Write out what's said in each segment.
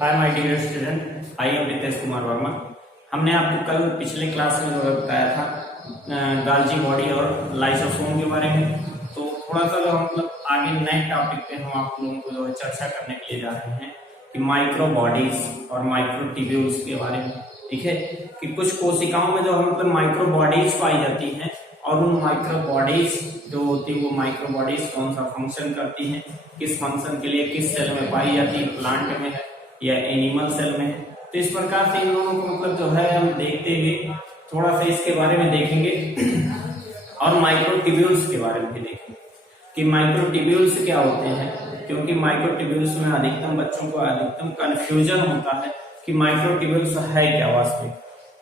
Hi my dear student, I am Ritesh Kumar Verma. हमने आपको कल पिछले क्लास में जो बताया था गाल्जी बॉडी और लाइसोसोम के बारे में। तो थोड़ा सा जो हम मतलब आगे नए टॉपिक पे हम आप लोगों को जो चर्चा करने के लिए जा रहे हैं कि माइक्रो बॉडीज और माइक्रो ट्यूब्यूल्स के बारे में। ठीक है कि कुछ कोशिकाओं में जो हम मतलब माइक्रो बॉडीज पाई जाती हैं और उन माइक्रो बॉडीज जो होती है वो माइक्रो बॉडीज कौन सा फंक्शन करती हैं, किस फंक्शन के लिए किस सेल में पाई जाती है, प्लांट में है या एनिमल सेल में है। तो इस प्रकार से इन दोनों को मतलब जो है हम देखते हुए थोड़ा सा इसके बारे में देखेंगे और माइक्रोट्यूब्यूल्स के बारे में भी देखेंगे कि माइक्रोट्यूब्यूल्स क्या होते हैं, क्योंकि माइक्रोट्यूब्यूल्स में अधिकतम बच्चों को अधिकतम कंफ्यूजन होता है कि माइक्रोट्यूब्यूल्स है क्या वास्तविक।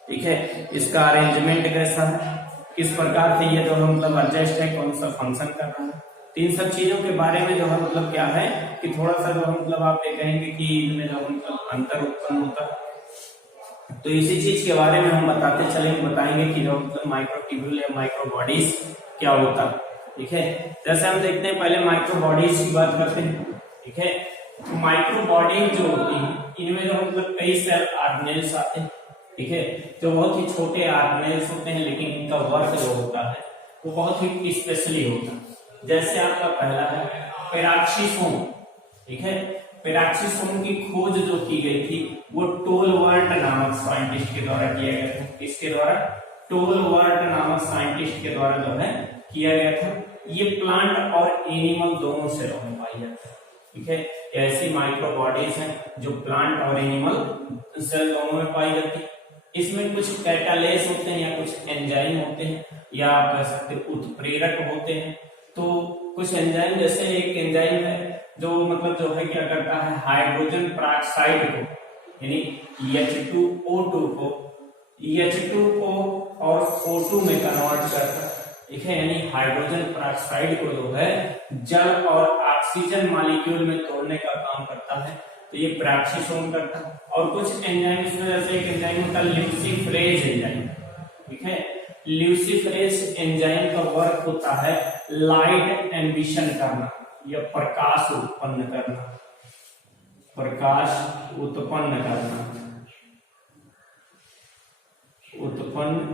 ठीक है, इसका अरेंजमेंट कैसा है, किस प्रकार से ये जो मतलब एडजस्ट है, कौन सा फंक्शन कर रहा है। तो इन सब चीजों के बारे में जो है मतलब क्या है कि थोड़ा सा जो मतलब आप ये कहेंगे कि इनमें जो मतलब अंतर उत्पन्न होता है। तो इसी चीज के बारे में हम बताएंगे कि जो मतलब माइक्रोट्यूब्यूल या माइक्रो बॉडीज क्या होता है। ठीक है, जैसे हम देखते हैं पहले माइक्रो बॉडीज की बात करते हैं। ठीक है, तो माइक्रो बॉडीज जो होती है इनमें जो मतलब कई सेल ऑर्गेनेल्स आते हैं। ठीक है, तो बहुत ही छोटे ऑर्गेनेल्स होते हैं, लेकिन इनका वर्क जो होता है वो बहुत ही स्पेशली होता है। जैसे आपका पहला है पेराक्सीसोम। ठीक है, पेराक्सीसोम की खोज जो की गई थी वो टोलवर्ट नामक साइंटिस्ट के द्वारा किया गया था। किसके द्वारा? टोलवर्ट नामक साइंटिस्ट के द्वारा जो है किया गया था। ये प्लांट और एनिमल दोनों सेलों में पाई जाती है। ठीक है, ऐसी माइक्रो बॉडीज हैं जो प्लांट और एनिमल सेल दोनों में पाई जाती है। इसमें कुछ कैटालेस होते हैं या कुछ एंजाइम होते हैं या आप कह सकते उत्प्रेरक होते हैं। तो कुछ एंजाइम, जैसे एक एंजाइम है जो मतलब जो है क्या करता है, हाइड्रोजन पेरोक्साइड को यानी H2O2 को H2O और O2 में कन्वर्ट करता है। ठीक है, यानी हाइड्रोजन पेरोक्साइड को जो है जल और ऑक्सीजन मॉलिक्यूल में तोड़ने का काम करता है। तो ये पेराक्सीसोम करता है। और कुछ एंजाइम इसमें, जैसे एक एंजाइम होता है ल्यूसीफरेज एंजाइम। ठीक है, ल्यूसीफरेज एंजाइम का वर्क होता है लाइट एमिशन करना या प्रकाश उत्पन्न करना। प्रकाश उत्पन्न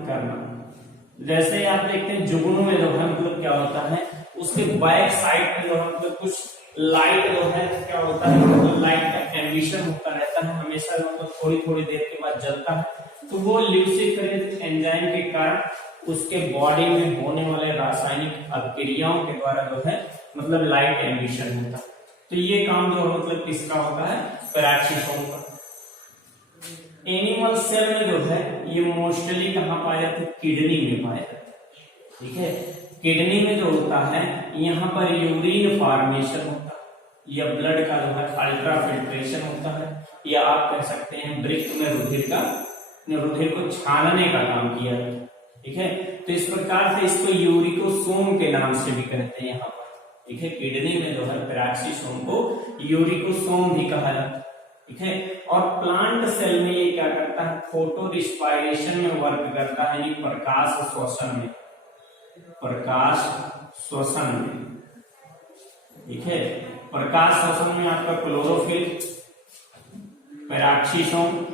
करना। जैसे आप देखते हैं जुगनू में जो है मतलब क्या होता है, उसके बैक साइड में जो है मतलब कुछ लाइट जो है क्या होता है, मतलब लाइट का एमिशन होता रहता है हमेशा, मतलब थोड़ी थोड़ी देर के बाद जलता है। तो वो ल्यूसीफरेज एंजाइम के कारण उसके बॉडी में होने वाले रासायनिक अभिक्रियाओं के द्वारा जो है मतलब लाइट एमिशन होता है। तो ये काम जो मतलब किसका होता है, पेराक्सीसोम का। एनिमल सेल में जो है ये मोस्टली कहाँ पाया जाता है, किडनी में पाया जाता है। ठीक है, किडनी में जो होता है यहाँ पर यूरिन फॉर्मेशन होता है या ब्लड का जो है अल्ट्रा फिल्ट्रेशन होता है, या आप कह सकते हैं वृक्क में रुधिर को छानने का काम किया जाता है। ठीक है, तो इस प्रकार से इसको यूरिकोसोम के नाम से भी कहते हैं यहाँ पर। ठीक है, किडनी में जो है पेराक्सीसोम को यूरिकोसोम भी कहा जाता है। ठीक है, और प्लांट सेल में ये क्या करता है, फोटो रिस्पायरेशन में वर्क करता है, यानी प्रकाश श्वसन में। ठीक है, प्रकाश श्वसन में आपका क्लोरोफिल, पेराक्सीसोम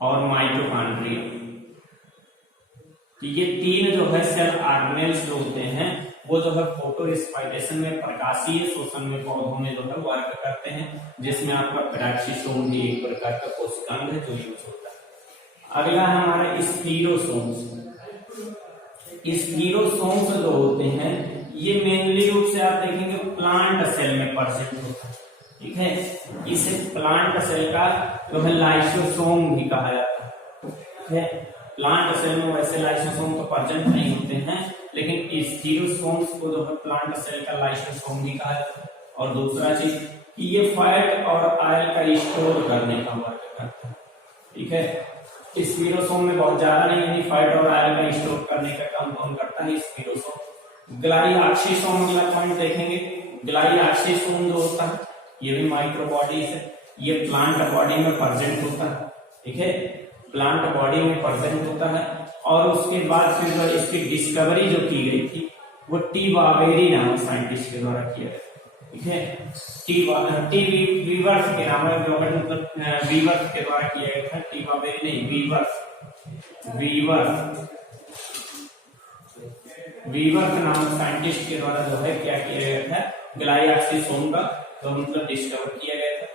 और माइटोकॉन्ड्रिया, ये तीन जो है सेल ऑर्गेनेल्स जो होते हैं वो जो है फोटो रिस्पायरेशन में, प्रकाशीय शोषण में पौधों में जो है वर्क करते हैं, जिसमें आपका पेराक्सीसोम भी एक प्रकार का कोशिकांग है जो यूज होता है। अगला है हमारा स्पीरोसोम्स। स्पीरोसोम्स जो होते हैं ये मेनली रूप से आप देखेंगे प्लांट सेल में प्रेजेंट होता है। ठीक है, इसे प्लांट सेल का जो है लाइसोसोम भी कहा जाता है। ठीक है, प्लांट सेल में वैसे लाइसोसोम तो प्रेजेंट नहीं होते हैं, लेकिन स्पीरोसोम्स को जो है प्लांट सेल का लाइसोसोम भी कहा जाता है। और दूसरा चीज कि ये फैट और ऑयल का स्टोर करने का वर्क करता है। ठीक है, स्पीरोसोम में बहुत ज्यादा नहीं, यानी फैट और ऑयल का स्टोर करने का काम कौन करता है, स्पीरोसोम। ग्लाइऑक्सीसोम अगला पॉइंट देखेंगे। ग्लाइऑक्सीसोम जो होता है ये भी माइक्रो बॉडीज है, ये प्लांट बॉडी में प्रेजेंट होता है। ठीक है, प्लांट बॉडी में प्रेजेंट होता है। और उसके बाद फिर जो इसकी डिस्कवरी जो की गई थी वो टी बावेरी नामक साइंटिस्ट के द्वारा किया गया। ठीक है। टी वीवर्स के नाम मतलब वीवर्स के द्वारा किया गया था, टी बाबेरी नहीं, वीवर्स नामक साइंटिस्ट के द्वारा जो है क्या किया गया था, ग्लाइऑक्सीसोम का तो मतलब डिस्कवर किया गया था।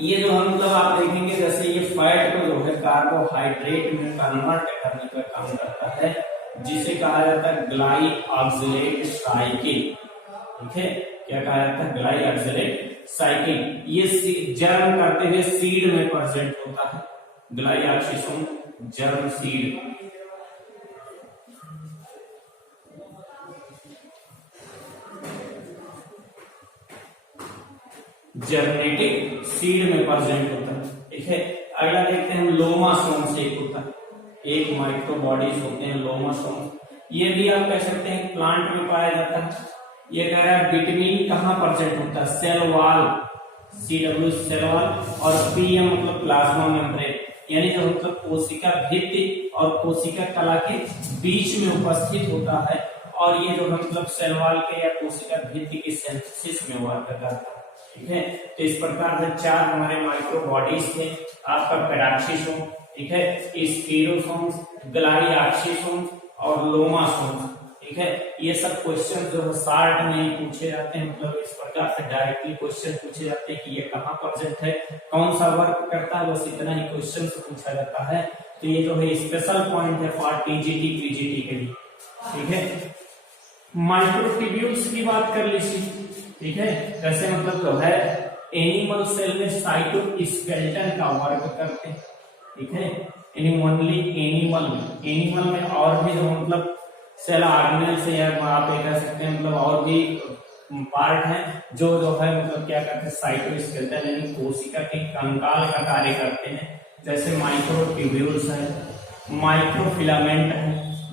ये जो है मतलब आप देखेंगे जैसे ये फैट को जो है कार्बोहाइड्रेट में कन्वर्ट करने का काम करता है, जिसे कहा जाता है ग्लाइऑक्सिलेट साइकिल। ठीक है, क्या कहा जाता है, ग्लाइऑक्सिलेट साइकिल। ये जर्म करते हुए सीड में प्रेजेंट होता है, ग्लाइऑक्सीसोम जर्म सीड। जर्मेटिक सीड में प्रेजेंट होता है। ठीक है, अगला देखते हैं लोमासोम। एक होता है, एक माइक्रो बॉडीज होते हैं लोमासोम। ये भी आप कह सकते हैं प्लांट में पाया जाता है। ये कह रहा है विटामिन कहाँ प्रेजेंट होता है, cell wall, CW cell wall, और PM मतलब प्लाज्मा मेम्ब्रेन, यानी जो मतलब कोशिका भित्ति और कोशिका कला के बीच में उपस्थित होता है। और ये जो मतलब सेल वॉल के या कोशिका भित्ति की सिंथेसिस में वर्क करता है। ठीक है, तो इस प्रकार से 4 हमारे माइक्रो बॉडीज थे, आपका पेराक्सीसोम, ठीक है, स्क्लेरोसोम्स, ग्लाइऑक्सीसोम्स और लोमासोम्स। ठीक है, ये सब क्वेश्चन जो है शार्ट में पूछे जाते हैं, मतलब इस प्रकार से डायरेक्टली क्वेश्चन पूछे जाते हैं कि ये कहाँ प्रेजेंट है, कौन सा वर्क करता है, बस इतना ही क्वेश्चन से पूछा जाता है। तो ये जो है स्पेशल पॉइंट है फॉर TGT PGT के लिए। ठीक है, माइक्रोट्यूब्यूल्स की बात कर लीजिए। ठीक है, जैसे मतलब जो है एनिमल सेल में साइटोस्केलेटन का वर्क करते हैं। ठीक है, ओनली एनिमल में और भी जो मतलब सेल ऑर्गेनेल से या आप ये कह सकते हैं मतलब और भी पार्ट हैं जो है मतलब क्या करते हैं, साइटोस्केलेटन यानी कोशिका के कंकाल का कार्य करते हैं। जैसे माइक्रोट्यूब्यूल्स है, माइक्रोफिलामेंट है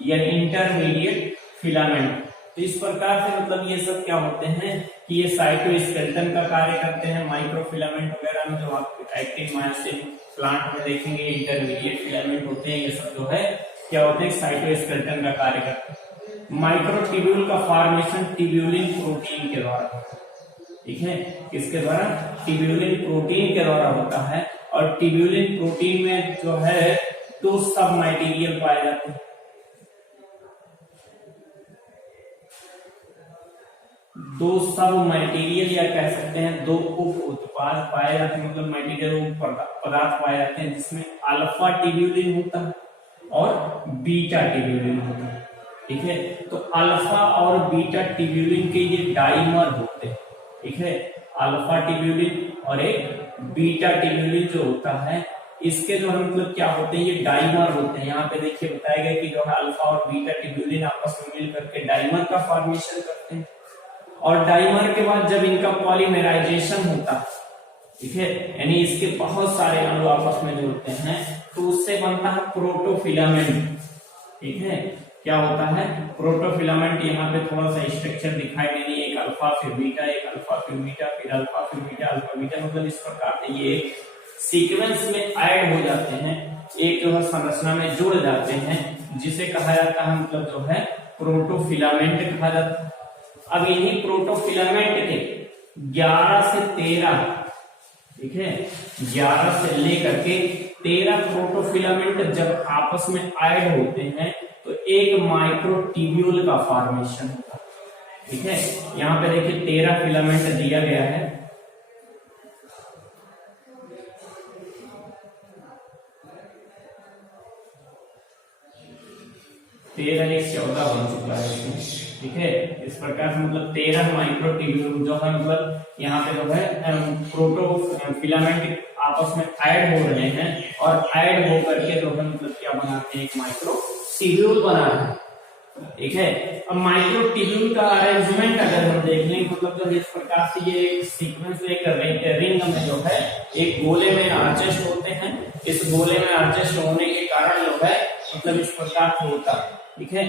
या इंटरमीडिएट फिलामेंट। तो इस प्रकार से मतलब ये सब क्या होते हैं कि ये साइटोस्केलेटन का कार्य करते हैं। माइक्रोफिलामेंट वगैरह में जो आप एक्टिन मायोसिन प्लांट में देखेंगे इंटरमीडिएट फिलामेंट होते हैं, ये सब जो है क्या होते हैं, साइटोस्केलेटन का कार्य करते हैं। माइक्रोट्यूब्यूल का फॉर्मेशन ट्यूब्यूलिन प्रोटीन के द्वारा होता है। ठीक है, किसके द्वारा, ट्यूब्यूलिन प्रोटीन के द्वारा होता है। और ट्यूब्यूलिन प्रोटीन में जो है 2 सब मटेरियल पाए जाते हैं। 2 सब मटेरियल या कह सकते हैं 2 उप उत्पाद पाए जाते हैं, मतलब मटेरियल पदार्थ पाए जाते हैं, जिसमें अल्फा ट्यूब्यूलिन होता है और बीटा ट्यूब्यूलिन होता है। ठीक है, तो अल्फा और बीटा ट्यूब्यूलिन के ये डाइमर होते हैं। ठीक है, अल्फा ट्यूब्यूलिन और एक बीटा ट्यूब्यूलिन जो होता है, इसके जो मतलब क्या होते हैं, ये डाइमर होते हैं। यहाँ पे देखिए बताया गया कि जो है अल्फा और बीटा ट्यूब्यूलिन आपस में मिल करके डाइमर का फॉर्मेशन करते हैं। और डाइमर के बाद जब इनका पॉलीमराइजेशन होता है, ठीक है, यानी इसके बहुत सारे अणु आपस में जुड़ते हैं, तो उससे बनता है प्रोटोफिलामेंट। ठीक है, क्या होता है, प्रोटोफिलामेंट। यहाँ पे थोड़ा सा स्ट्रक्चर दिखाई दे रही है, एक अल्फा फिर बीटा, एक अल्फा फिर बीटा, फिर अल्फा फिर बीटा, अल्फा बीटा, मतलब इस प्रकार से ये सीक्वेंस में ऐड हो जाते हैं, एक जो है संरचना में जुड़ जाते हैं, जिसे कहा जाता है मतलब जो है प्रोटोफिलामेंट कहा जाता है। अब इन्हीं प्रोटोफिलामेंट के 11 से 13, ठीक है, 11 से लेकर के 13 प्रोटोफिलामेंट जब आपस में ऐड होते हैं तो एक माइक्रोट्यूब्यूल का फॉर्मेशन होता है। ठीक है, यहाँ पे देखिए 13 फिलामेंट दिया गया है। तेरह 14 बन चुका है इसमें। ठीक है, इस प्रकार से मतलब 13 माइक्रोट्यूब्यूल जो है मतलब यहाँ पे जो है प्रोटोफिलामेंट आपस में ऐड हो रहे हैं और ऐड हो करके जो है मतलब क्या बनाते हैं, एक माइक्रोट्यूब्यूल बना रहे हैं। ठीक है, अब माइक्रोट्यूब्यूल का अरेंजमेंट अगर हम देख लें मतलब जो इस प्रकार से ये एक सीक्वेंस एक रिंग में जो है एक गोले में एडजस्ट होते हैं। इस गोले में एडजस्ट होने के कारण जो है मतलब इस प्रकार से होता है। ठीक है,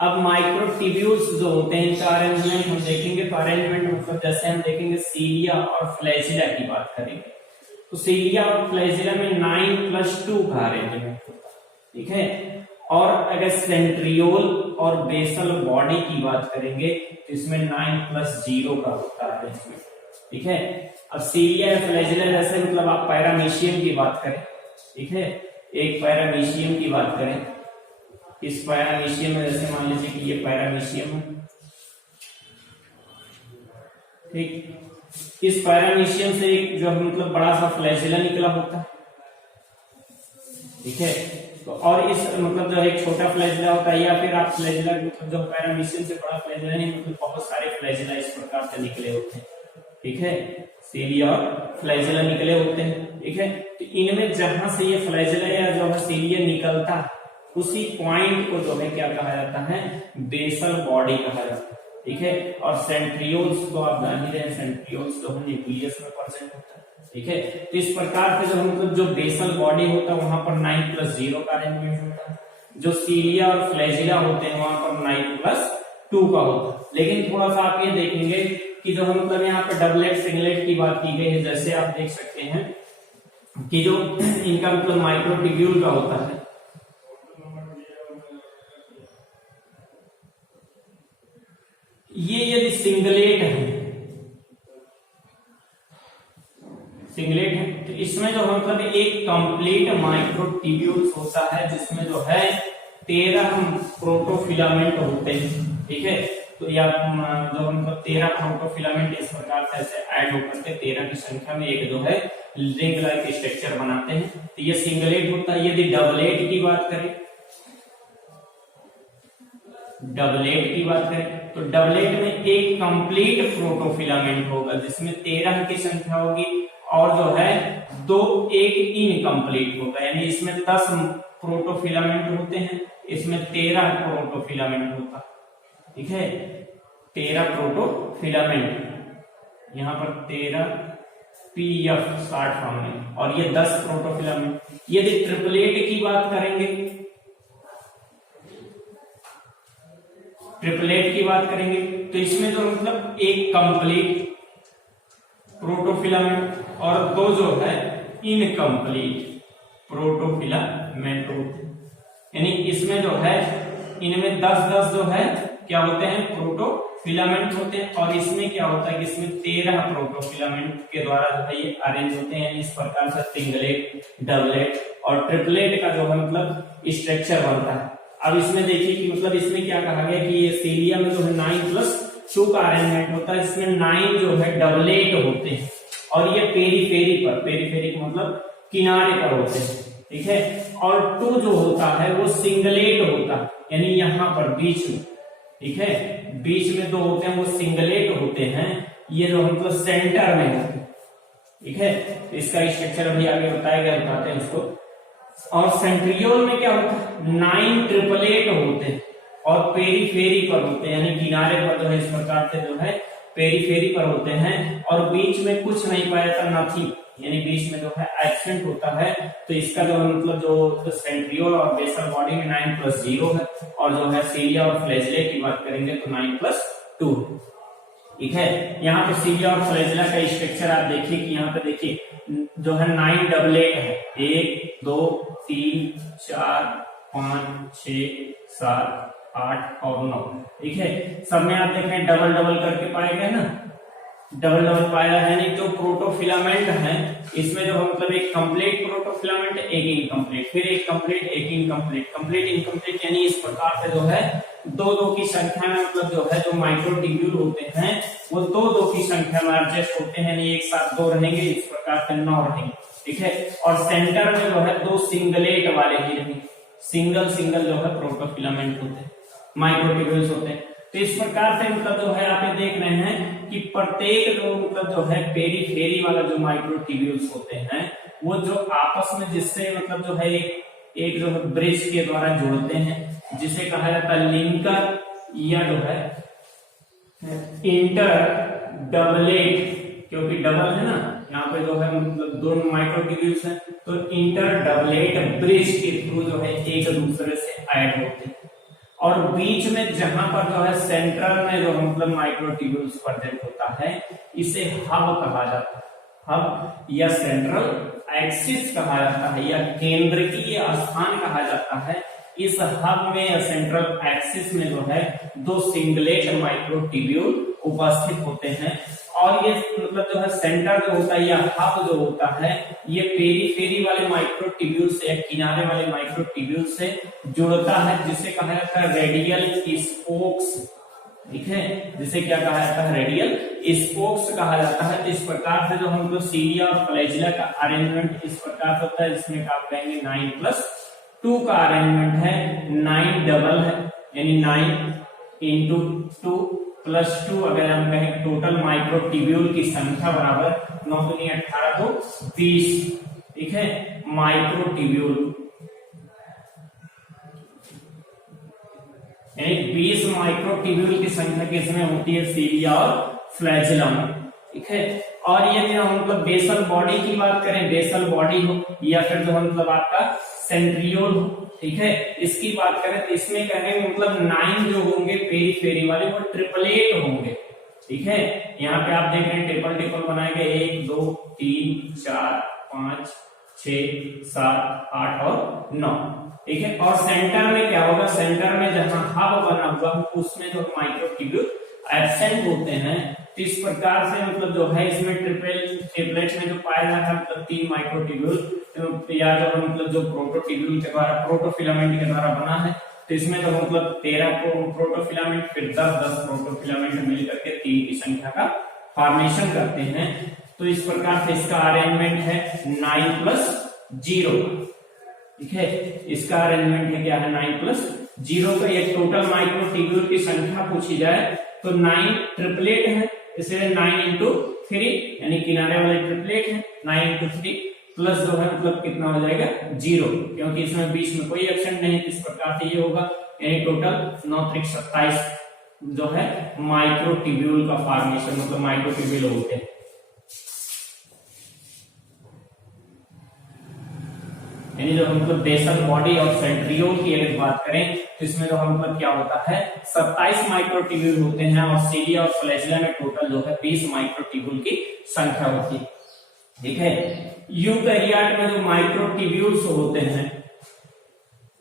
अब माइक्रोट्यूब्यूल्स जो होते हैं इनका अरेंजमेंट हम देखेंगे, तो अरेंजमेंट मतलब जैसे हम देखेंगे सीलिया और फ्लैजिला की बात करेंगे, तो सीलिया और फ्लैजिला में 9+2 का अरेंजमेंट होता है। ठीक है, और अगर सेंट्रियोल और बेसल बॉडी की बात करेंगे तो इसमें 9+0 का होता है हैं इसमें, ठीक है। अब सीलिया या फ्लैजिला जैसे मतलब आप पैरामीशियम की बात करें, ठीक है, एक पैरामीशियम की बात करें, इस पैरामीशियम में जैसे मान लीजिए कि ये पैरामीशियम है, ठीक, इस पैरामीशियम से एक जो मतलब बड़ा सा फ्लैजिला निकला होता है, ठीक है। तो और इस मतलब जो एक छोटा फ्लैजिला होता है, या फिर आप फ्लैजिला मतलब जो पैरामीशियम से बड़ा फ्लैजिला नहीं, मतलब बहुत सारे फ्लैजिला इस प्रकार से निकले होते हैं, ठीक है, सीलिया और फ्लैजिला निकले होते हैं, ठीक है। तो इनमें जहां से ये फ्लैजिला या जो है सीलिया निकलता है, उसी पॉइंट को जो है क्या कहा जाता है, बेसल बॉडी कहा जाता है, ठीक है। और सेंट्रियोल्स को आप जान ही रहे हैं, सेंट्रियोल्स जो है न्यूक्लियस में प्रेजेंट होता है, ठीक है। तो इस प्रकार से जो मतलब जो बेसल बॉडी होता है वहां पर 9+0 का अरेंजमेंट होता है, जो सीलिया और फ्लैजिला होते हैं वहां पर 9+2 का होता है। लेकिन थोड़ा सा आप ये देखेंगे कि जो मतलब यहाँ पे डबलेट सिंगलेट की बात की गई है, जैसे आप देख सकते हैं कि जो इनका मतलब माइक्रोट्यूब्यूल का होता है, ये यदि सिंगलेट है तो इसमें जो मतलब एक कंप्लीट माइक्रोट्यूब्यूल्स होता है, जिसमें जो है 13 प्रोटोफिलामेंट होते हैं, ठीक है। तो या जो मतलब 13 प्रोटोफिलामेंट इस प्रकार से ऐसे ऐड होकर के 13 की संख्या में एक जो है रिंग लाइक स्ट्रक्चर बनाते हैं, तो ये सिंगलेट होता है। यदि डबलेट की बात करें, तो डबलेट में एक कंप्लीट प्रोटोफिलामेंट होगा जिसमें 13 की संख्या होगी, और जो है एक इनकम्प्लीट होगा, यानी इसमें 10 प्रोटोफिलामेंट होते हैं, इसमें 13 प्रोटोफिलामेंट होता, ठीक है, 13 प्रोटोफिलामेंट, यहाँ पर 13 PF शॉर्ट फॉर्म में, और ये 10 प्रोटोफिलामेंट। यदि ट्रिपलेट की बात करेंगे तो इसमें जो मतलब एक कंप्लीट प्रोटोफिलामेंट और 2 जो है इनकम्प्लीट प्रोटोफिलामेंट होते हैं, यानी इसमें जो है इनमें 10-10 जो है क्या होते हैं, प्रोटोफिलामेंट होते हैं, और इसमें क्या होता है कि इसमें 13 प्रोटोफिलामेंट के द्वारा जो है ये अरेंज होते हैं। इस प्रकार से सिंगलेट, डबलेट और ट्रिपलेट का जो है मतलब स्ट्रक्चर बनता है। अब इसमें देखिए कि मतलब इसमें क्या कहा गया कि ये सीलिया में जो है 9+2 का अरेंजमेंट होता है, इसमें 9 जो है डबलेट होते हैं, और ये पेरीफेरी मतलब किनारे पर होते हैं, ठीक है। और 2 जो होता है वो सिंगलेट होता है, यानी यहाँ पर बीच में, ठीक है, बीच में 2 होते हैं वो सिंगलेट होते हैं, ये जो मतलब सेंटर में होते हैं, ठीक है। इसका स्ट्रक्चर अभी आगे बताते हैं उसको। और सेंट्रियोल में क्या होता है, 9 ट्रिपलेट होते हैं और पेरीफेरी पर होते हैं, यानी किनारे पर जो है इस प्रकार से जो है पेरीफेरी पर होते हैं, और बीच में कुछ नहीं पाया जाता, नथिंग, यानी बीच में जो है एब्सेंट होता है। तो इसका जो मतलब जो सेंट्रियोल और बेसल बॉडी में 9+0 है, और जो है सीलिया और फ्लैजिला की बात करेंगे तो 9+2, ठीक है। यहाँ पे सीलिया और फ्लैजिला का स्ट्रक्चर आप देखिए कि यहाँ पे देखिए जो है 9 डबलेट है, 1 2 3 4 5 6 7 8 और 9, ठीक है। सब में आप देखें डबल करके पाए गए ना, डबल पाया है, नहीं तो प्रोटोफिलामेंट है इसमें जो मतलब एक कंप्लीट प्रोटोफिलामेंट, एक इनकम्प्लीट, फिर एक कंप्लीट, एक इनकम्प्लीट, यानी इस प्रकार से जो है 2 की संख्या में मतलब जो है जो माइक्रोट्यूब्यूल होते हैं वो 2 की संख्या में एडजस्ट होते हैं, यानी एक साथ 2 रहेंगे, इस प्रकार से 9 रहेंगे, ठीक है। और सेंटर में जो है 2 सिंगलेट वाले ही रहेंगे, सिंगल जो है प्रोटोफिलामेंट होते हैं, माइक्रोट्यूब्यूल्स होते हैं। तो इस प्रकार से मतलब जो है आप ये देख रहे हैं कि प्रत्येक जो मतलब जो है पेरीफेरी वाला जो माइक्रोट्यूब्यूल्स होते हैं वो जो आपस में जिससे मतलब जो है एक जो है ब्रिज के द्वारा जोड़ते हैं, जिसे कहा जाता है लिंकर, या जो है इंटर डबलेट, क्योंकि डबल है ना यहाँ पे जो है मतलब 2 माइक्रोट्यूब्यूल्स हैं, तो इंटर डबलेट ब्रिज के थ्रू जो है एक दूसरे से ऐड होते हैं। और बीच में जहां पर जो है सेंट्रल में जो मतलब माइक्रोट्यूब्यूल्स प्रेजेंट होता है इसे हब कहा जाता है, हब या सेंट्रल एक्सिस कहा जाता है, या केंद्रीय स्थान कहा जाता है। इस हब में या सेंट्रल एक्सिस में जो है 2 सिंगलेट माइक्रोट्यूब्यूल उपस्थित होते हैं, और ये मतलब जो है सेंटर जो होता है या हब जो होता है ये पेरीफेरी वाले माइक्रोट्यूब्यूल से या किनारे वाले माइक्रोट्यूब्यूल से जुड़ता है, जिसे कहा जाता है रेडियल स्पोक्स। ठीक है, जिसे क्या कहा जाता है, रेडियल स्पोक्स कहा जाता है। तो इस प्रकार से जो हम लोग सीलिया और फ्लैजिला का अरेंजमेंट इस प्रकार से होता है, जिसमें आप कहेंगे 9+2 का अरेंजमेंट है, 9 डबल है यानी 9 इंटू 2 प्लस 2, अगर हम कहें टोटल माइक्रोट्यूब्यूल की संख्या बराबर 9 दूनी 18 तो 20। ठीक है, माइक्रोट्यूब्यूल यानी 20 माइक्रोट्यूब्यूल की संख्या किसमें होती है, सीलिया और फ्लैजिला में। ठीक है, और ये जो मतलब बेसल बॉडी की बात करें, बेसल बॉडी हो या फिर जो मतलब आपका सेंट्रियोल हो, ठीक है, इसकी बात करें तो इसमें कहेंगे मतलब 9 जो होंगे पेरीफेरी वाले वो ट्रिपलेट होंगे। ठीक है, यहाँ पे आप देख रहे हैं टेबल टेबल बनाएंगे 1 2 3 4 5 6 7 8 और 9। ठीक है, और सेंटर में क्या होगा, सेंटर में जहां हब बना हुआ उसमें जो माइक्रोट्यूब्यूल एब्सेंट होते हैं। तो इस प्रकार से मतलब जो है इसमें ट्रिपलेट में जो पाया जाता है मतलब 3 माइक्रोट्यूब्यूल या जो मतलब जो प्रोटोट्यूब्यूल के द्वारा प्रोटोफिलामेंट के द्वारा बना है, तो इसमें तो मतलब 13 प्रोटोफिलामेंट फिर 10 प्रोटोफिलामेंट मिलकर के 3 की संख्या का फॉर्मेशन करते हैं। तो इस प्रकार से इसका अरेंजमेंट है 9+0। ठीक है, इसका अरेंजमेंट है क्या है, 9+0 का। ये टोटल माइक्रोट्यूब्यूल की संख्या पूछी जाए तो 9 ट्रिपलेट है, इसलिए 9 इंटू 3 यानी किनारे वाले ट्रिपलेट है, 9 इंटू 3 प्लस जो है मतलब कितना हो जाएगा 0, क्योंकि इसमें बीच में कोई एब्सेंट नहीं। इस प्रकार से ये होगा यानी टोटल 9 3 27 जो है माइक्रोट्यूब्यूल का फॉर्मेशन मतलब माइक्रोट्यूब्यूल होते हैं। यानी जो हम मतलब बेसल बॉडी और सेंट्रियोल की अगर बात करें तो इसमें जो हम मतलब क्या होता है 27 माइक्रोट्यूब्यूल होते हैं, और सीलिया और फ्लैजिला में टोटल जो है 20 माइक्रोट्यूब्यूल की संख्या होती है। ठीक है, यूकैरियोट में जो माइक्रोट्यूब्यूल्स होते हैं,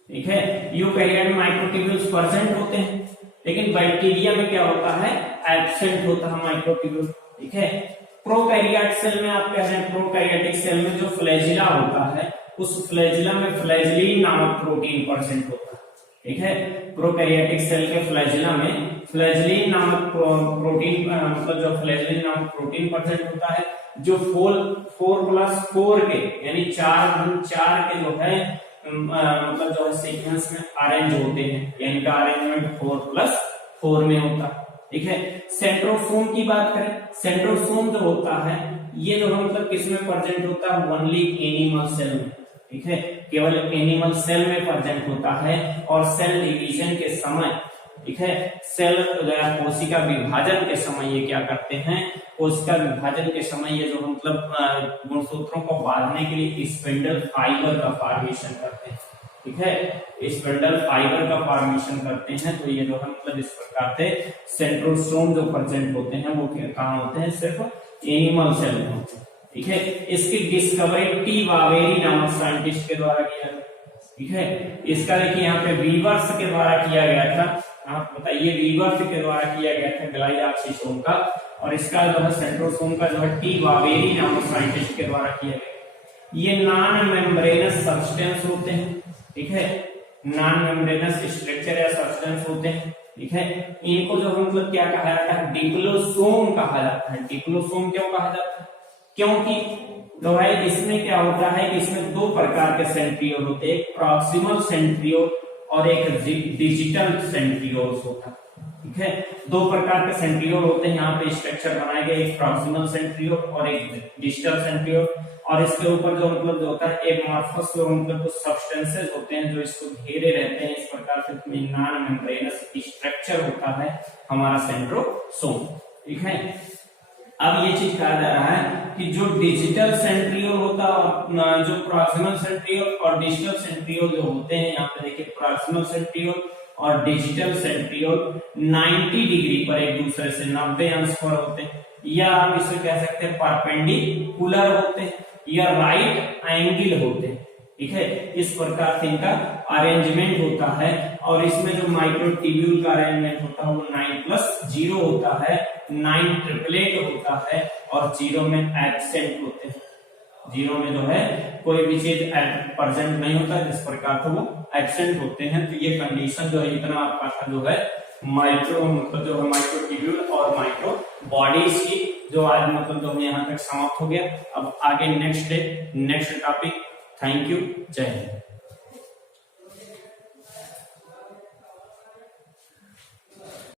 ठीक है, यूकैरियोट में माइक्रोट्यूब्यूल्स प्रेजेंट होते हैं, लेकिन बैक्टीरिया में क्या होता है, एब्सेंट होता है माइक्रोट्यूब्यूल। ठीक है, प्रोकैरियोट सेल में आप कह रहे हैं, प्रोकैरियोटिक सेल में जो फ्लैजिला होता है उस फ्लैजिला में फ्लैजिलिन नामक प्रोटीन प्रेजेंट होता है। ठीक है, प्रोकैरियोटिक सेल के फ्लैजिला में फ्लैजिलिन नामक प्रोटीन मतलब जो फ्लैजिलिन नामक प्रोटीन प्रेजेंट होता है, जो 4+4 के यानी 4x4 के जो है मतलब जो है सीक्वेंस में अरेंज होते हैं, यानी का अरेंजमेंट 4+4 में होता है। ठीक है, सेंट्रोसोम की बात करें, सेंट्रोसोम जो होता है ये जो मतलब किसमें प्रेजेंट होता है, ओनली एनिमल सेल में। ठीक है, केवल एनिमल सेल में प्रेजेंट होता है, और सेल डिवीजन के समय, ठीक है, सेल कोशिका विभाजन के समय ये क्या करते हैं, कोशिका विभाजन के समय ये जो मतलब गुणसूत्रों को बांधने के लिए स्पिंडल फाइबर का फॉर्मेशन करते हैं। ठीक है, स्पिंडल फाइबर का फॉर्मेशन करते हैं। तो ये जो है मतलब इस प्रकार से सेंट्रोसोम जो प्रेजेंट होते हैं वो कहाँ होते हैं, सिर्फ एनिमल सेल में होते हैं। ठीक है, इसकी डिस्कवरी टी वावेरी नामक साइंटिस्ट के द्वारा किया गया। ठीक है, इसका देखिए यहाँ पे वीवर्स के द्वारा किया गया था। आप बताइए, वीवर्स के द्वारा किया गया था ग्लाइऑक्सीसोम का, और इसका जो है सेंट्रोसोम का जो है टी वावेरी नामक साइंटिस्ट के द्वारा किया गया। ये नॉन मेम्ब्रेनस सब्सटेंस होते हैं। ठीक है, नॉन मेम्ब्रेनस स्ट्रक्चर या सब्सटेंस होते हैं। ठीक है, इनको जो मतलब क्या कहा जाता है, डिप्लोसोम कहा जाता है। डिप्लोसोम क्यों कहा जाता है, क्योंकि जो है इसमें क्या होता है कि इसमें 2 प्रकार के सेंट्रियोल होते हैं, एक प्रॉक्सिमल सेंट्रियोल और एक डिजिटल सेंट्रियोल होता है। ठीक है, 2 प्रकार के सेंट्रियोल होते हैं। यहाँ पे स्ट्रक्चर बनाए गए, एक प्रॉक्सिमल सेंट्रियोल और एक डिजिटल सेंट्रियोल, और इसके ऊपर जो मतलब जो होता है एमॉर्फस मतलब कुछ सब्सटेंसेस होते हैं जो इसको घेरे रहते हैं। इस प्रकार से नॉन मेम्ब्रेनस स्ट्रक्चर होता है हमारा सेंट्रोसोम। ठीक है, अब ये चीज कहा जा रहा है कि जो डिजिटल सेंट्रियोल होता है, जो प्रॉक्सिमल सेंट्रियोल और डिजिटल सेंट्रियोल जो होते हैं, यहाँ पे देखिए प्रॉक्सिमल सेंट्रियोल और डिजिटल सेंट्रियोल 90 डिग्री पर एक दूसरे से 90 अंश पर होते हैं, या आप इसे कह सकते हैं परपेंडिकुलर होते हैं, या राइट एंगल होते हैं। ठीक है, इस प्रकार से इनका अरेंजमेंट होता है। और इसमें जो माइक्रोट्यूब्यूल का अरेंजमेंट होता है वो 9+0 होता है, 9 ट्रिपलेट होता है और 0 में एब्सेंट होते हैं। 0 में जो है कोई भी चीज प्रेजेंट नहीं होता, जिस प्रकार से वो एब्सेंट होते हैं। तो ये कंडीशन जो है इतना आपका था जो है माइक्रो मतलब जो है माइक्रोट्यूब्यूल और माइक्रो बॉडीज की, जो आज मतलब जो यहाँ तक समाप्त हो गया। अब आगे next day next topic. Thank you, जय हिंद।